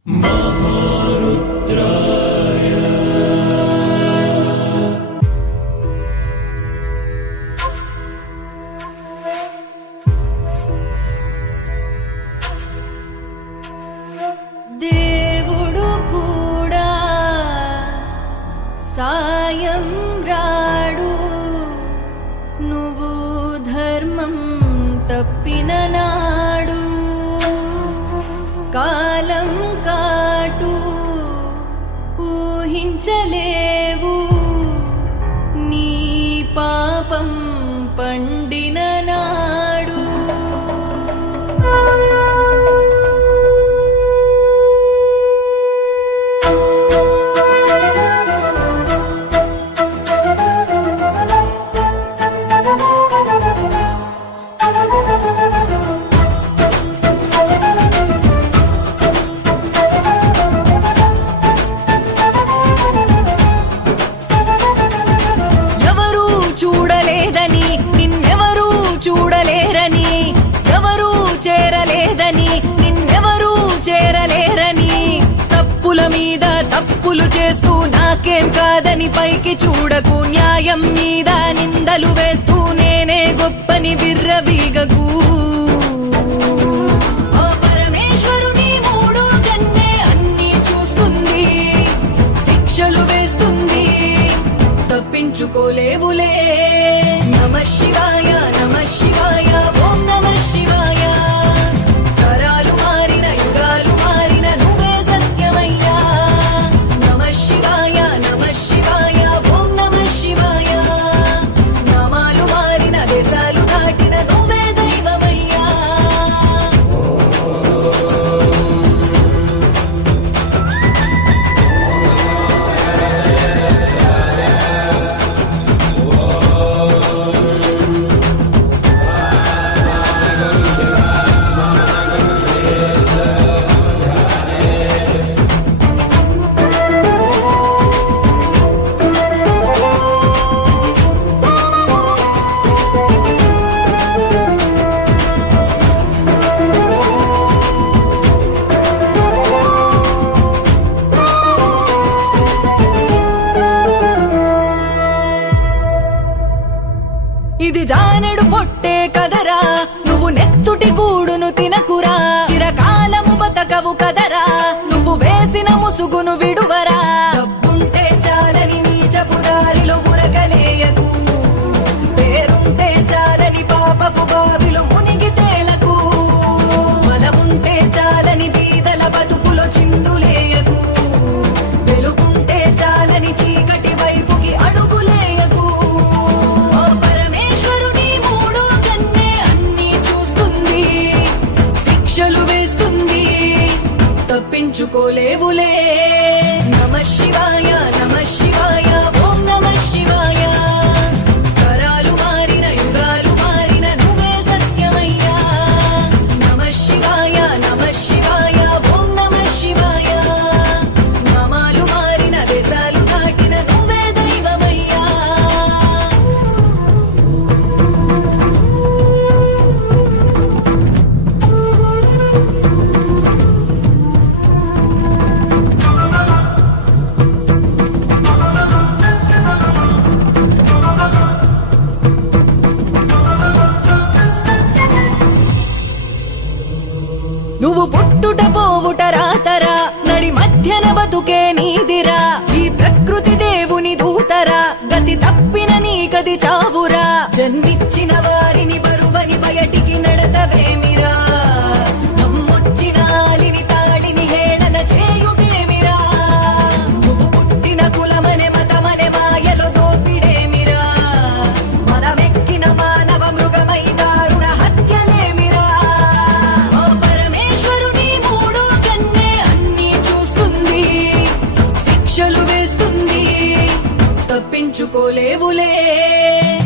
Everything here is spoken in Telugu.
దేవుడు కూడా సాయం రాడు, నువ్వు ధర్మం తప్పిన నాడు. కాలం కాటు ఊహించలేవు, నీ పాపం పండిన నాడు. ఎవరు చూడలేదని నిన్నెవరూ చూడలేరని, ఎవరూ చేరలేదని నిన్నెవరూ చేరలేరని, తప్పుల మీద తప్పులు చేస్తూ నాకేం కాదని పైకి చూడకు, న్యాయం మీద నిందలు వేస్తూ నేనే గొప్పని విర్రవీగకు. ఆ పరమేశ్వరుని మూడో కన్నే అన్నీ చూస్తుంది, శిక్షలు వేస్తుంది, తప్పించుకోలేవులే. నమః శివాయ నమః శివాయ ఓం నమః శివాయ. తరాలు మారిన యుగాలు మారిన నువ్వే సత్యమయ్యా. నమః శివాయ నమః శివాయ ఓం నమః శివాయ. నామాలు మారిన దేశాలు దాటిన నువ్వే దైవమయ్యా. ఇది జానెడు పొట్టే కదరా, నువ్వు నెత్తుటి కూడును తినకురా. చిరకాలము బతకవు కదరా, నువ్వు వేసిన ముసుగును విడువరా. డబ్బుంటే చాలని నీచపు దారిలో ఉరకలేయకు, పేరుంటే చాలని పాపపు బావిలో మునిగి తేలకు. బలముంటే చాలని బీదల బతుకులో చిందులేయకు, వెలుగుంటే చాలని చీకటి వైపుకి అడుగులేయకు. ఆ పరమేశ్వరుని మూడో కన్నే అన్నీ చూస్తుంది, శిక్షలు వేస్తుంది, తప్పించుకోలేవులే. నమః శివాయ నమః శివాయ ఓం నమః శివాయ. తరాలు మారిన యుగాలు మారిన నువ్వే సత్యమయ్యా. నమః శివాయ నమః శివాయ ఓం నమః శివాయ. నామాలు మారిన దేశాలు దాటిన నువ్వే దైవమయ్యా. నువ్వు పుట్టుట పోవుట రాతరా, నడి మధ్యన బతుకే నీదిరా. ఈ ప్రకృతి దేవుని దూతరా, గతి తప్పిన నీకది చావురా. జన్మిచ్చిన వారిని బరువని బయటికి నడతవేమిరా, నమ్మొచ్చిన ఆలిని తాళిని హేళన చేయుటేమిరా. నువ్వు పుట్టిన కులమనే మతమనే మాయలో దోపిడేమిరా, మనమెక్కిన మానవ మృగమై దారుణ హత్యలేమిరా. ఆ పరమేశ్వరుని మూడో కన్నే అన్నీ చూస్తుంది, శిక్షలు వేస్తుంది, తప్పించుకోలేవులే.